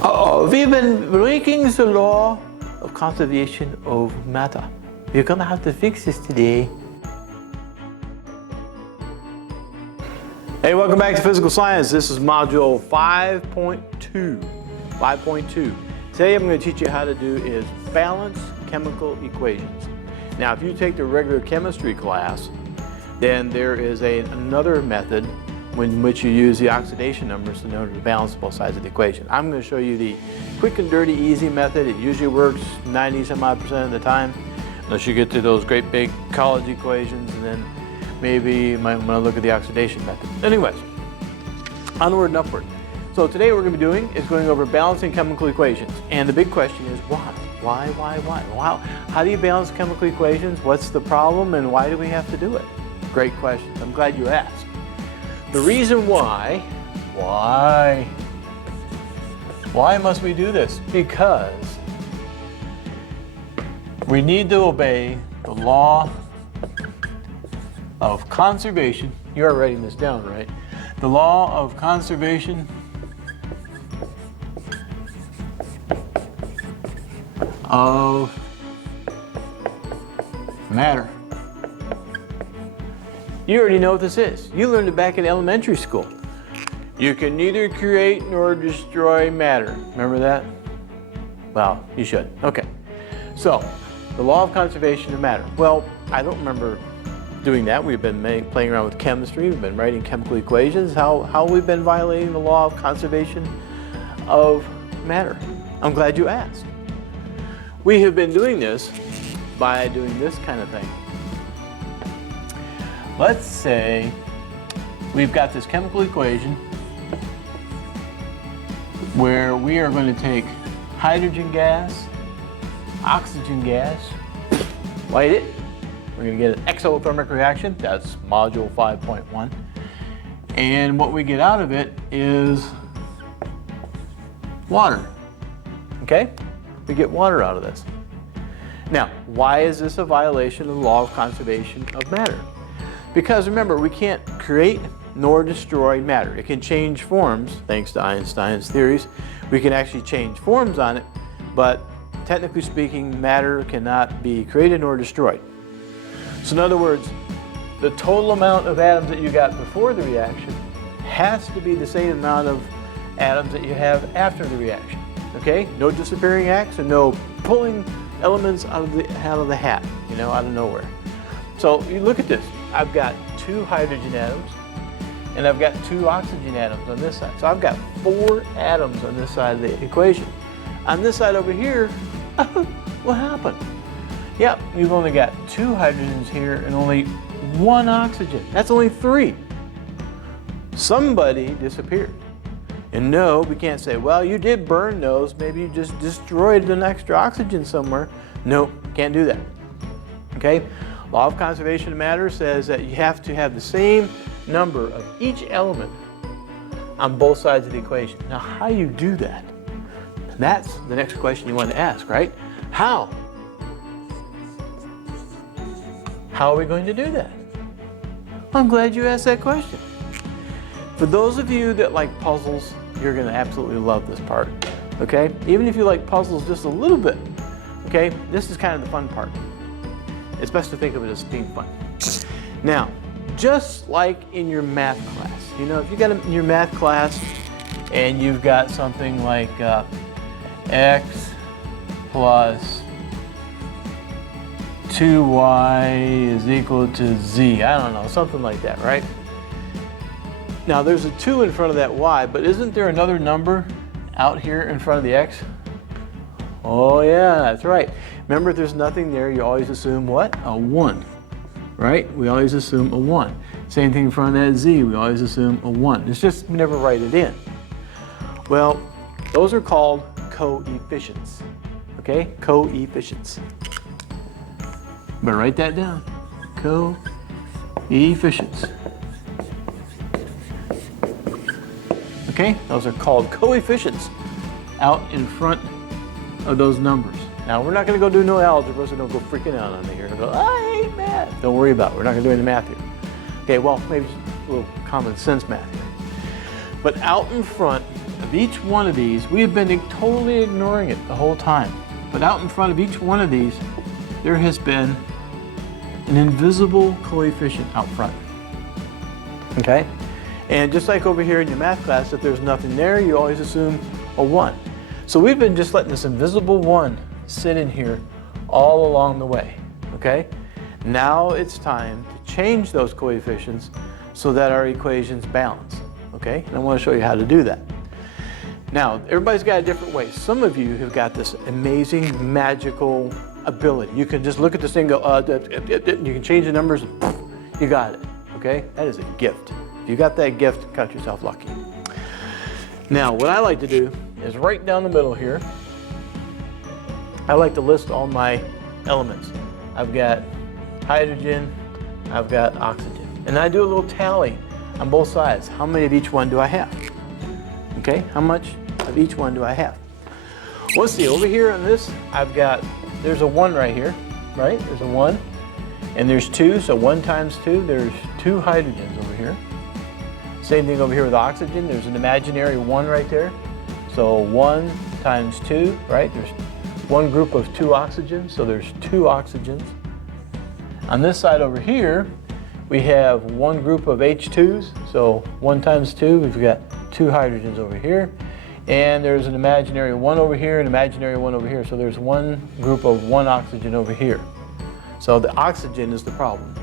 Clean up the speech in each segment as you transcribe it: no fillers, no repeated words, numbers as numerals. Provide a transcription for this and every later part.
We've been breaking the law of conservation of matter. We're gonna have to fix this today. Hey, welcome back to Physical Science. This is module 5.2. 5.2. Today I'm going to teach you how to do is balance chemical equations. Now, if you take the regular chemistry class, then there is another method in which you use the oxidation numbers in order to balance both sides of the equation. I'm going to show you the quick and dirty easy method. It usually works 90-some-odd% of the time, unless you get to those great big college equations, and then maybe you might want to look at the oxidation method. Anyways, onward and upward. So today what we're going to be doing is going over balancing chemical equations. And the big question is why? Why? How do you balance chemical equations? What's the problem and why do we have to do it? Great question. I'm glad you asked. The reason why must we do this? Because we need to obey the law of conservation. You are writing this down, right? The law of conservation of matter. You already know what this is. You learned it back in elementary school. You can neither create nor destroy matter. Remember that? Well, you should. Okay. So, the law of conservation of matter. Well, I don't remember doing that. We've been playing around with chemistry. We've been writing chemical equations. How we've been violating the law of conservation of matter? I'm glad you asked. We have been doing this by doing this kind of thing. Let's say we've got this chemical equation where we are going to take hydrogen gas, oxygen gas, light it. We're going to get an exothermic reaction. That's module 5.1. And what we get out of it is water. Okay? We get water out of this. Now, why is this a violation of the law of conservation of matter? Because remember, we can't create nor destroy matter. It can change forms, thanks to Einstein's theories. We can actually change forms on it, but technically speaking, matter cannot be created nor destroyed. So in other words, the total amount of atoms that you got before the reaction has to be the same amount of atoms that you have after the reaction. Okay? No disappearing acts and no pulling elements out of the hat, out of nowhere. So you look at this. I've got 2 hydrogen atoms and I've got 2 oxygen atoms on this side. So I've got 4 atoms on this side of the equation. On this side over here, what happened? Yep, you've only got 2 hydrogens here and only 1 oxygen. That's only 3. Somebody disappeared. And no, we can't say, well, you did burn those. Maybe you just destroyed an extra oxygen somewhere. No, can't do that. Okay? Law of conservation of matter says that you have to have the same number of each element on both sides of the equation. Now, how do you do that? That's the next question you want to ask, right? How? How are we going to do that? I'm glad you asked that question. For those of you that like puzzles, you're going to absolutely love this part, okay? Even if you like puzzles just a little bit, okay? This is kind of the fun part. It's best to think of it as being fun. Now, just like in your math class, if you got in your math class and you've got something like x plus 2y is equal to z, I don't know, something like that, right? Now there's a 2 in front of that y, but isn't there another number out here in front of the x? Oh yeah, that's right. Remember, if there's nothing there, you always assume what? A 1, right? We always assume a 1. Same thing in front of that z, we always assume a 1. It's just we never write it in. Well, those are called coefficients, okay? Coefficients. But write that down. Coefficients. Okay, those are called coefficients out in front of those numbers. Now, we're not going to go do no algebra, so don't go freaking out on me here. Go, I hate math. Don't worry about it. We're not going to do any math here. Okay, well, maybe a little common sense math here. But out in front of each one of these, we have been totally ignoring it the whole time. But out in front of each one of these, there has been an invisible coefficient out front. Okay? And just like over here in your math class, if there's nothing there, you always assume a 1. So we've been just letting this invisible 1 sit in here all along the way. Okay? Now it's time to change those coefficients so that our equations balance. Okay? And I want to show you how to do that. Now, everybody's got a different way. Some of you have got this amazing, magical ability. You can just look at this thing and go, you can change the numbers, and you got it. Okay? That is a gift. If you got that gift, count yourself lucky. Now, what I like to do is right down the middle here, I like to list all my elements. I've got hydrogen, I've got oxygen. And I do a little tally on both sides. How many of each one do I have? Okay, how much of each one do I have? Well, let's see, over here on this, there's a 1 right here, right? There's a 1, and there's 2, so 1 times 2, there's 2 hydrogens over here. Same thing over here with oxygen, there's an imaginary 1 right there. So 1 times 2, right? There's one group of 2 oxygens, so there's 2 oxygens. On this side over here, we have one group of H2s, so 1 times 2, we've got 2 hydrogens over here. And there's an imaginary 1 over here, an imaginary 1 over here, so there's one group of 1 oxygen over here. So the oxygen is the problem.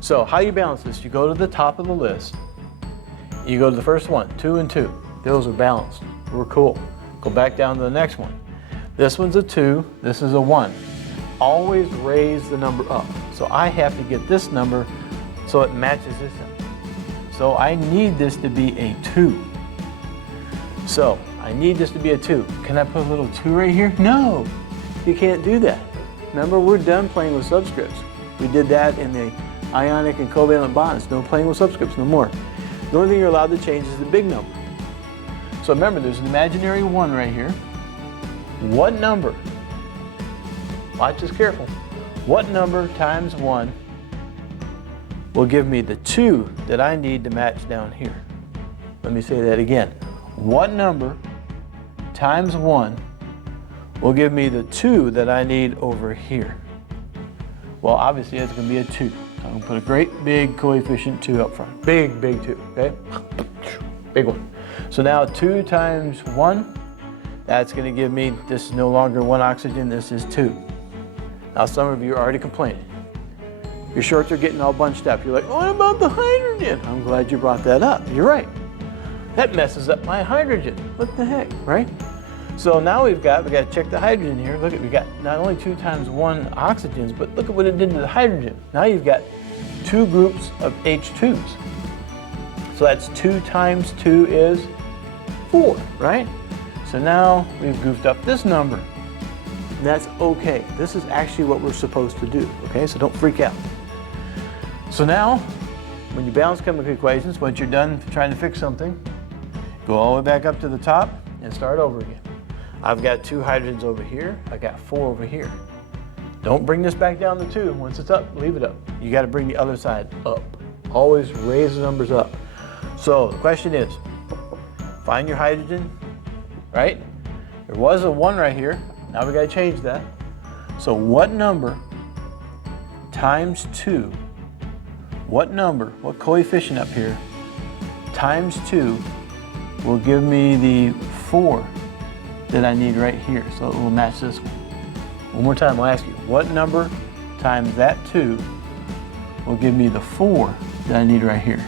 So how you balance this, you go to the top of the list, you go to the first one, 2 and 2. Those are balanced. We're cool. Go back down to the next one. This one's a 2, this is a 1. Always raise the number up. So I have to get this number so it matches this number. So I need this to be a 2. So I need this to be a 2. Can I put a little 2 right here? No, you can't do that. Remember, we're done playing with subscripts. We did that in the ionic and covalent bonds. No playing with subscripts, no more. The only thing you're allowed to change is the big number. So remember, there's an imaginary 1 right here. What number, watch this careful, what number times 1 will give me the 2 that I need to match down here? Let me say that again. What number times 1 will give me the 2 that I need over here? Well, obviously it's going to be a 2. So I'm going to put a great big coefficient 2 up front. Big 2, okay? Big one. So now 2 times 1, that's going to give me, this is no longer 1 oxygen, this is 2. Now some of you are already complaining. Your shorts are getting all bunched up. You're like, what about the hydrogen? I'm glad you brought that up. You're right. That messes up my hydrogen. What the heck, right? So now we've got to check the hydrogen here. Look at, we got not only 2 times 1 oxygens, but look at what it did to the hydrogen. Now you've got 2 groups of H2s. So that's 2 times 2 is 4, right? So now we've goofed up this number. And that's okay. This is actually what we're supposed to do, okay? So don't freak out. So now, when you balance chemical equations, once you're done trying to fix something, go all the way back up to the top and start over again. I've got 2 hydrogens over here. I got 4 over here. Don't bring this back down to 2. Once it's up, leave it up. You got to bring the other side up. Always raise the numbers up. So the question is, find your hydrogen, right? There was a 1 right here. Now we got to change that. So what number times 2, what coefficient up here times 2 will give me the 4 that I need right here, so it will match this one. One more time, I'll ask you, what number times that 2 will give me the 4 that I need right here?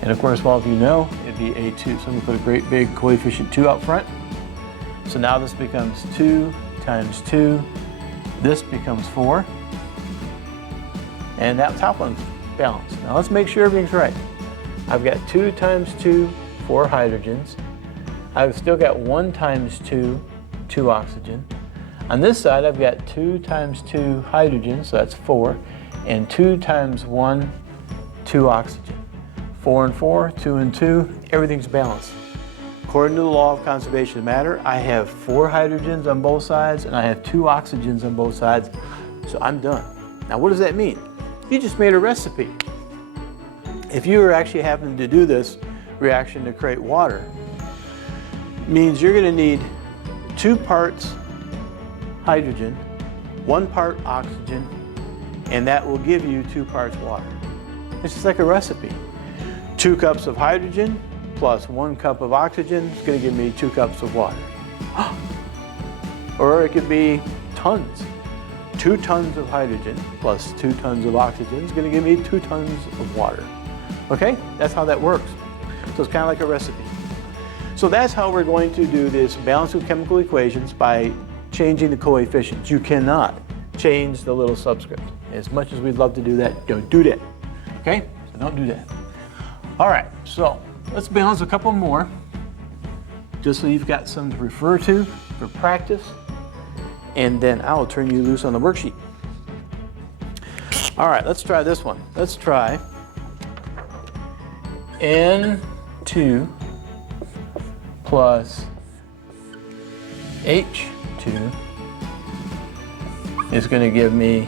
And of course, well, if you know, it'd be a 2. So I'm going to put a great big coefficient 2 out front. So now this becomes 2 times 2. This becomes 4. And that top one's balanced. Now let's make sure everything's right. I've got 2 times 2, 4 hydrogens. I've still got 1 times 2, 2 oxygen. On this side, I've got 2 times 2 hydrogens, so that's 4. And 2 times 1, 2 oxygen. 4 and 4, 2 and 2, everything's balanced. According to the law of conservation of matter, I have 4 hydrogens on both sides and I have 2 oxygens on both sides, so I'm done. Now what does that mean? You just made a recipe. If you were actually happening to do this reaction to create water means you're going to need 2 parts hydrogen, 1 part oxygen, and that will give you 2 parts water. It's just like a recipe. 2 cups of hydrogen plus 1 cup of oxygen is going to give me 2 cups of water. Or it could be tons. 2 tons of hydrogen plus 2 tons of oxygen is going to give me 2 tons of water. Okay? That's how that works. So it's kind of like a recipe. So that's how we're going to do this balance of chemical equations, by changing the coefficients. You cannot change the little subscript. As much as we'd love to do that, don't do that. Okay? So don't do that. All right, so let's balance a couple more, just so you've got some to refer to for practice, and then I'll turn you loose on the worksheet. All right, let's try this one. Let's try N2 plus H2 is going to give me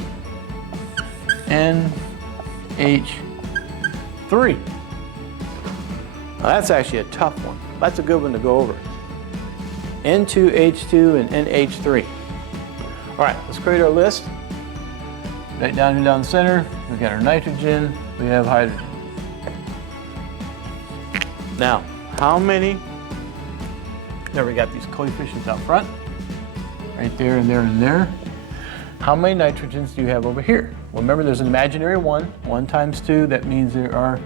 NH3. Now that's actually a tough one. That's a good one to go over. N2H2 and NH3. All right, let's create our list. Right down here down the center, we got our nitrogen, we have hydrogen. Now, how many, there we got these coefficients out front, right there and there and there. How many nitrogens do you have over here? Well, remember there's an imaginary 1. 1 times 2, that means there are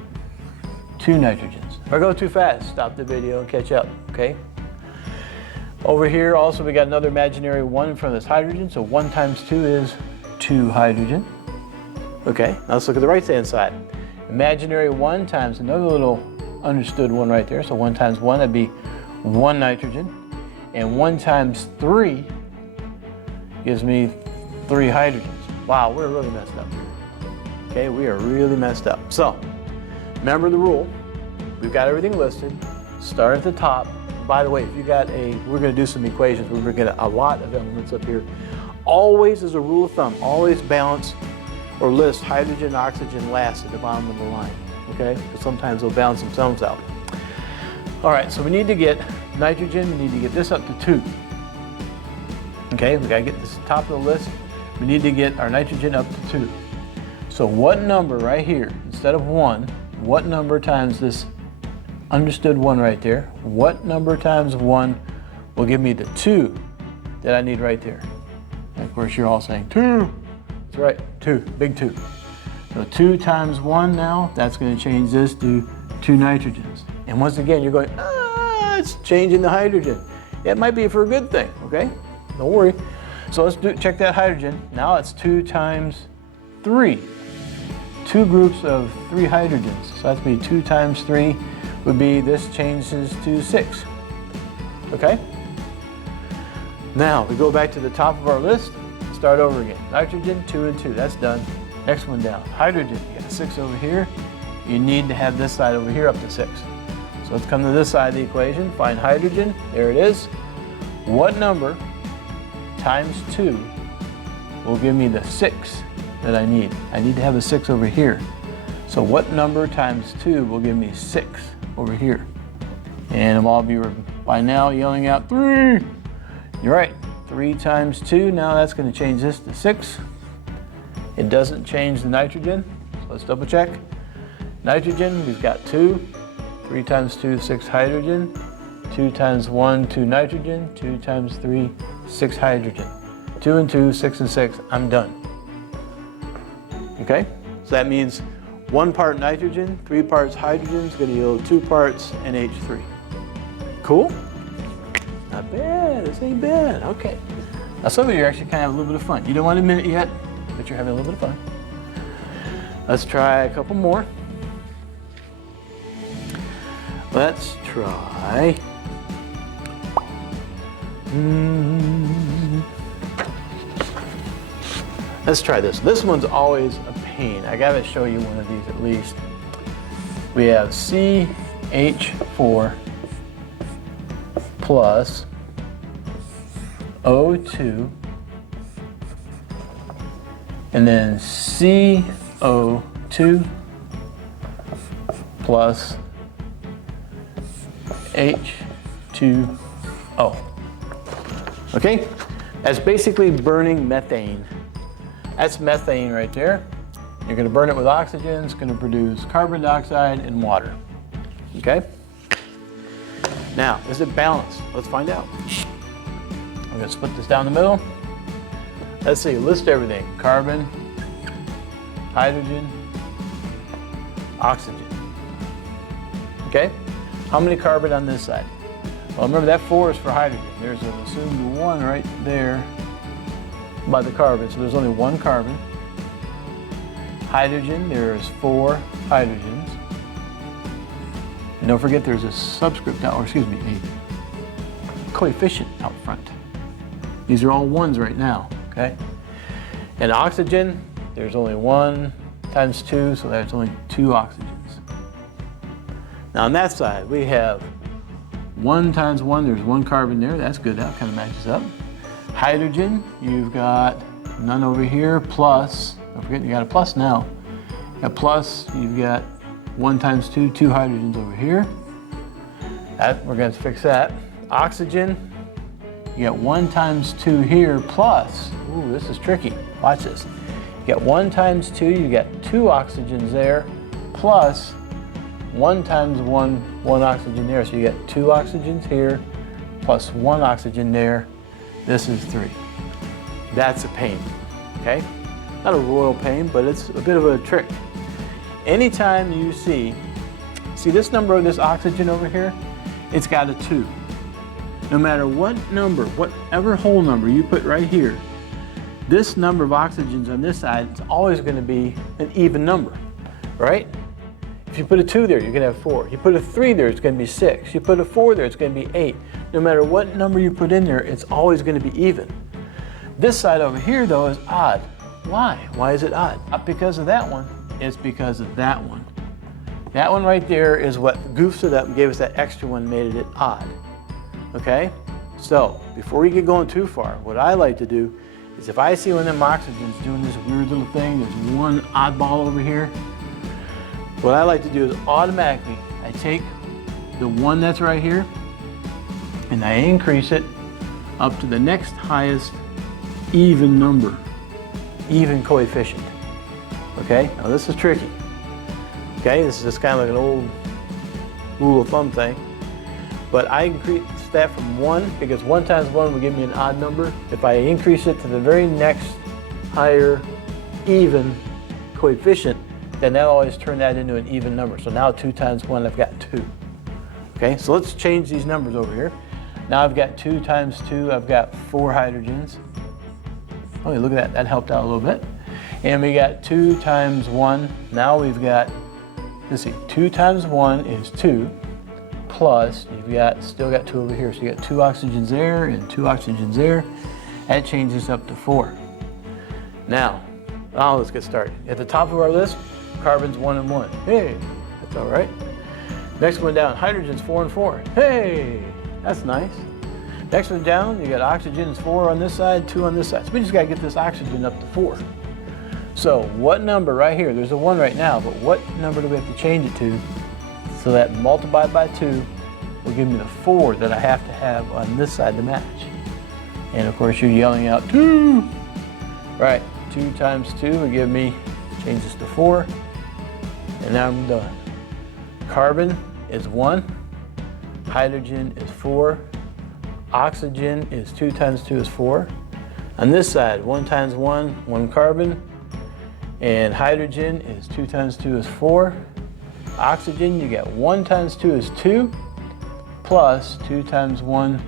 2 nitrogens. If I go too fast, stop the video and catch up, okay? Over here also we got another imaginary 1 in front of this hydrogen, so 1 times 2 is 2 hydrogen. Okay, now let's look at the right hand side. Imaginary 1 times another little understood 1 right there, so 1 times 1, that'd be 1 nitrogen. And 1 times 3 gives me 3 hydrogens. Wow, we're really messed up here. Okay, we are really messed up. So, remember the rule. We've got everything listed. Start at the top. By the way, if you got we're going to do some equations. We're going to get a lot of elements up here. Always, as a rule of thumb, always balance or list hydrogen and oxygen last at the bottom of the line. Okay? Because sometimes they'll balance themselves out. All right, so we need to get nitrogen. We need to get this up to 2. Okay, we got to get this top of the list. We need to get our nitrogen up to 2. So what number right here, instead of 1, what number times this understood 1 right there, what number times 1 will give me the 2 that I need right there? And of course, you're all saying 2. That's right, 2, big 2. So 2 times 1 now, that's going to change this to 2 nitrogens. And once again, you're going, it's changing the hydrogen. It might be for a good thing, okay? Don't worry. So let's check that hydrogen. Now it's 2 times 3. 2 groups of 3 hydrogens. So that's be 2 times 3 would be, this changes to 6. Okay? Now we go back to the top of our list, start over again. Nitrogen, 2 and 2, that's done. Next one down. Hydrogen, you got 6 over here. You need to have this side over here up to 6. So let's come to this side of the equation, find hydrogen, there it is. What number times 2 will give me the 6 that I need? I need to have a 6 over here. So what number times 2 will give me 6 over here? And all of you are by now yelling out 3. You're right, 3 times 2, now that's going to change this to 6. It doesn't change the nitrogen, so let's double check. Nitrogen, we've got 2. 3 times 2 is 6 hydrogen. 2 times 1, 2 nitrogen. 2 times 3, 6 hydrogen. 2 and 2, 6 and 6, I'm done. Okay? So that means 1 part nitrogen, 3 parts hydrogen is going to yield 2 parts NH3. Cool? Not bad. This ain't bad. Okay. Now some of you are actually kind of having a little bit of fun. You don't want to admit it yet, but you're having a little bit of fun. Let's try a couple more. Let's try. Let's try this. This one's always a pain. I gotta show you one of these at least. We have CH4 plus O2 and then CO2 plus H2O. Okay? That's basically burning methane. That's methane right there. You're going to burn it with oxygen. It's going to produce carbon dioxide and water. Okay? Now, is it balanced? Let's find out. I'm going to split this down the middle. Let's see, list everything. Carbon, hydrogen, oxygen. Okay? How many carbon on this side? Well, remember that 4 is for hydrogen. There's an assumed 1 right there by the carbon, so there's only 1 carbon. Hydrogen, there's 4 hydrogens. And don't forget there's a subscript out, or excuse me, a coefficient out front. These are all 1s right now, okay? And oxygen, there's only 1 times 2, so that's only 2 oxygens. Now on that side, we have 1 times 1, there's 1 carbon there. That's good, that kind of matches up. Hydrogen, you've got none over here, plus, don't forget you got a plus now. You got plus, you've got 1 times 2, 2 hydrogens over here. That, we're going to fix that. Oxygen, you got 1 times 2 here, plus, ooh, this is tricky. Watch this. You got 1 times 2, you got 2 oxygens there, plus 1 times 1, 1 oxygen there. So you got 2 oxygens here, plus 1 oxygen there. This is 3. That's a pain, okay? Not a royal pain, but it's a bit of a trick. Anytime you see this number of this oxygen over here, it's got a 2. No matter what number, whatever whole number you put right here, this number of oxygens on this side is always going to be an even number, right? If you put a 2 there, you're going to have 4. You put a 3 there, it's going to be 6. You put a 4 there, it's going to be 8. No matter what number you put in there, it's always going to be even. This side over here, though, is odd. Why? Why is it odd? Not because of that one. It's because of that one. That one right there is what goofs it up and gave us that extra one, made it odd. Okay? So, before we get going too far, what I like to do is if I see one of them oxygens doing this weird little thing, there's one oddball over here, what I like to do is automatically, I take the one that's right here and I increase it up to the next highest even number, even coefficient. Okay, now this is tricky. Okay, this is just kind of like an old rule of thumb thing. But I increase that from 1 because 1 times 1 will give me an odd number. If I increase it to the very next higher even coefficient, then that'll always turn that into an even number. So now 2 times 1, I've got 2. Okay, so let's change these numbers over here. Now I've got 2 times 2, I've got 4 hydrogens. Oh, look at that, that helped out a little bit. And we got 2 times 1, now we've got, let's see, 2 times 1 is 2, plus you've got, still got 2 over here. So you got 2 oxygens there and 2 oxygens there. That changes up to 4. Now let's get started. At the top of our list, carbon's 1 and 1. Hey, that's all right. Next one down, hydrogen's 4 and 4. Hey, that's nice. Next one down, you got oxygen's 4 on this side, 2 on this side. So we just gotta get this oxygen up to 4. So what number right here, there's a 1 right now, but what number do we have to change it to so that multiplied by 2 will give me the 4 that I have to have on this side to match? And of course you're yelling out 2. Right, 2 times 2 will give me, change this to 4, and now I'm done. Carbon is 1, hydrogen is 4, oxygen is 2 times 2 is 4. On this side, 1 times 1, 1 carbon, and hydrogen is 2 times 2 is 4. Oxygen, you get 1 times 2 is 2, plus 2 times 1,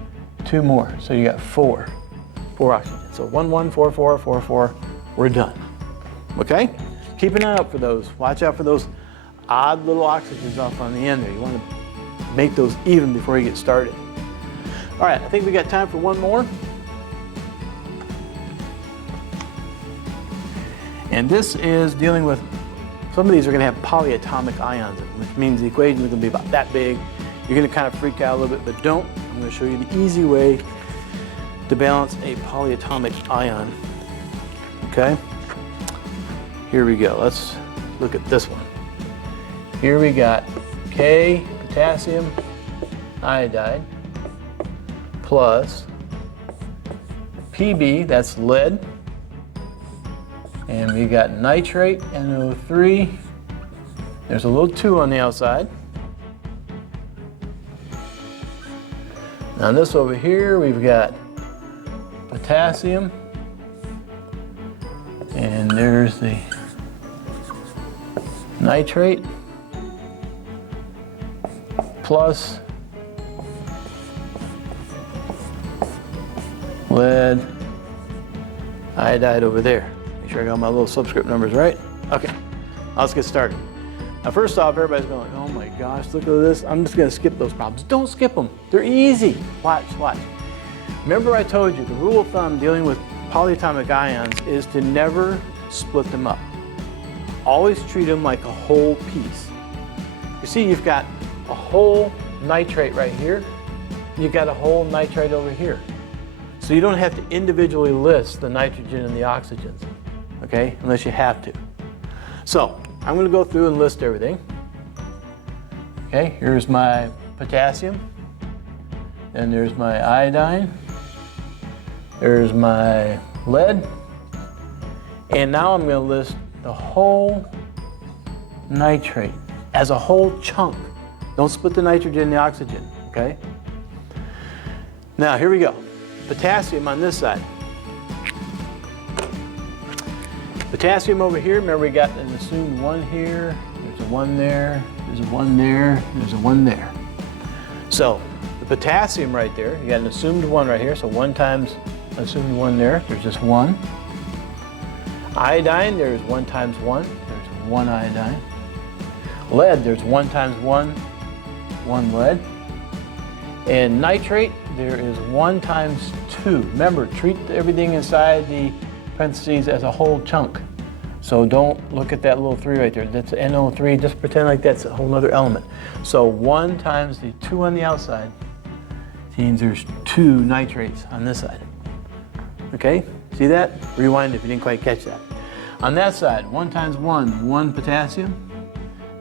2 more. So you got 4 oxygen. So 1, 1, 4, 4, 4, 4, we're done. Okay? Keep an eye out for those. Watch out for those odd little oxygens off on the end there. You want to make those even before you get started. All right, I think we got time for one more. And this is dealing with, some of these are going to have polyatomic ions, which means the equation is going to be about that big. You're going to kind of freak out a little bit, but don't. I'm going to show you the easy way to balance a polyatomic ion. Okay? Here we go. Let's look at this one. Here we got K, potassium, iodide, plus Pb, that's lead, and we got nitrate, NO3. There's a little 2 on the outside. Now this over here, we've got potassium, and there's the nitrate, plus lead, iodide over there. Make sure I got my little subscript numbers right. Okay, let's get started. Now first off, everybody's going, oh my gosh, look at this. I'm just gonna skip those problems. Don't skip them, they're easy. Watch. Remember I told you, the rule of thumb dealing with polyatomic ions is to never split them up. Always treat them like a whole piece. You see, you've got a whole nitrate right here, and you've got a whole nitrate over here. So you don't have to individually list the nitrogen and the oxygens, okay, unless you have to. So I'm going to go through and list everything. Okay, here's my potassium, and there's my iodine, there's my lead, and now I'm going to list the whole nitrate as a whole chunk. Don't split the nitrogen and the oxygen, okay? Now here we go. Potassium on this side. Potassium over here, remember we got an assumed 1 here, there's a 1 there, there's a 1 there, there's a 1 there. So the potassium right there, you got an assumed 1 right here, so 1 times assumed 1 there, there's just 1. Iodine, there's 1 times 1, there's 1 iodine. Lead, there's 1 times 1, 1 lead. And nitrate, there is 1 times 2. Remember, treat everything inside the parentheses as a whole chunk. So don't look at that little 3 right there. That's NO3. Just pretend like that's a whole other element. So 1 times the 2 on the outside means there's 2 nitrates on this side. Okay? See that? Rewind if you didn't quite catch that. On that side, 1 times 1, 1 potassium.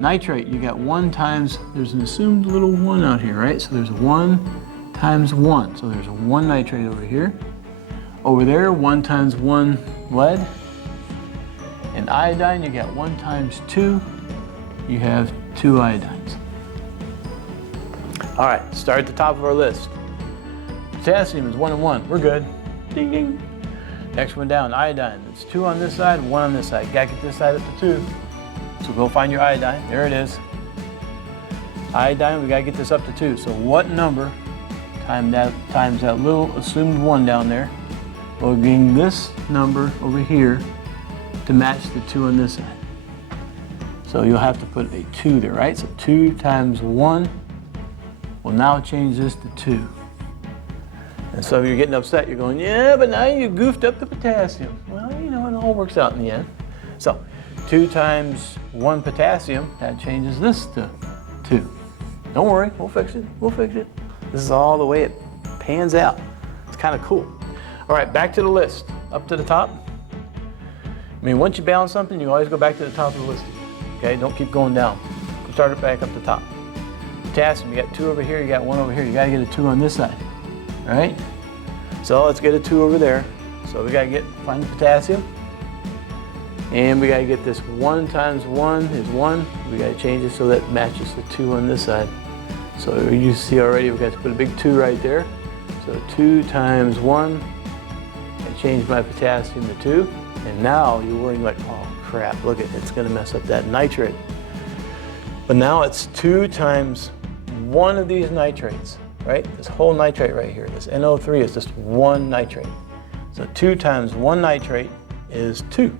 Nitrate, you got 1 times, there's an assumed little 1 out here, right? So there's 1 times 1. So there's a 1 nitrate over here. Over there, 1 times 1 lead. And iodine, you got 1 times 2. You have 2 iodines. All right, start at the top of our list. Potassium is 1 and 1. We're good. Ding, ding. Next one down, iodine. It's 2 on this side, 1 on this side. Gotta get this side up to 2. So go find your iodine. There it is. Iodine, we gotta get this up to 2. So what number times that little assumed 1 down there will bring this number over here to match the 2 on this side. So you'll have to put a 2 there, right? So 2 times 1 will now change this to 2. And so you're getting upset. You're going, yeah, but now you goofed up the potassium. Well, you know, it all works out in the end. So 2 times 1 potassium, that changes this to 2. Don't worry, we'll fix it, This is all the way it pans out. It's kind of cool. All right, back to the list, up to the top. I mean, once you balance something, you always go back to the top of the list. Okay, don't keep going down. Start it back up the top. Potassium, you got 2 over here, you got 1 over here. You gotta get a 2 on this side, all right? So let's get a 2 over there. So we gotta find the potassium. And we gotta get this 1 times 1 is 1. We gotta change it so that matches the 2 on this side. So you see already we got to put a big 2 right there. So 2 times 1, I changed my potassium to 2. And now you're worrying like, oh crap, look at it, it's gonna mess up that nitrate. But now it's 2 times 1 of these nitrates, right? This whole nitrate right here, this NO3 is just 1 nitrate. So 2 times 1 nitrate is 2.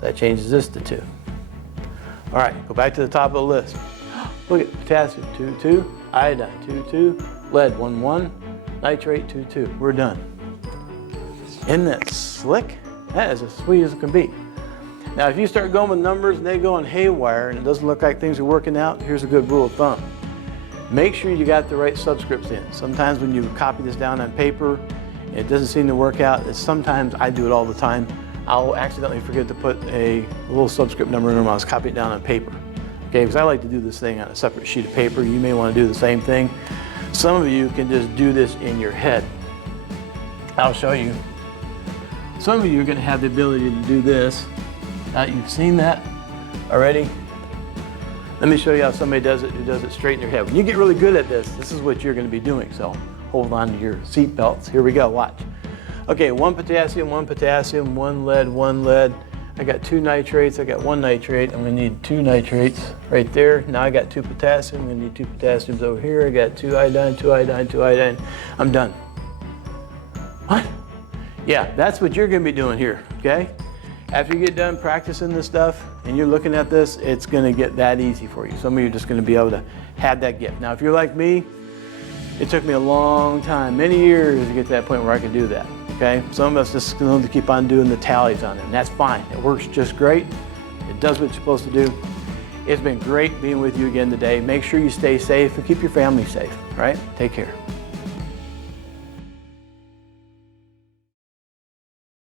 That changes this to 2. All right, go back to the top of the list. Look at potassium, 2, 2, iodine, 2, 2, lead, 1, 1, nitrate, 2, 2. We're done. Isn't that slick? That is as sweet as it can be. Now, if you start going with numbers and they go on haywire and it doesn't look like things are working out, here's a good rule of thumb. Make sure you got the right subscripts in. Sometimes when you copy this down on paper, it doesn't seem to work out. Sometimes I do it all the time. I'll accidentally forget to put a little subscript number in when I was copying it down on paper. Okay, because I like to do this thing on a separate sheet of paper. You may want to do the same thing. Some of you can just do this in your head. I'll show you. Some of you are going to have the ability to do this. You've seen that already. Let me show you how somebody does it who does it straight in their head. When you get really good at this, this is what you're going to be doing. So hold on to your seat belts. Here we go. Watch. Okay, 1 potassium, 1 potassium, 1 lead, 1 lead. I got 2 nitrates. I got 1 nitrate. I'm going to need 2 nitrates right there. Now I got 2 potassium. I'm going to need 2 potassiums over here. I got 2 iodine, 2 iodine, 2 iodine. I'm done. What? Yeah, that's what you're going to be doing here, okay? After you get done practicing this stuff and you're looking at this, it's going to get that easy for you. Some of you are just going to be able to have that gift. Now, if you're like me, it took me a long time, many years to get to that point where I could do that, okay? Some of us just going to keep on doing the tallies on it, and that's fine. It works just great. It does what it's supposed to do. It's been great being with you again today. Make sure you stay safe and keep your family safe, right? Take care.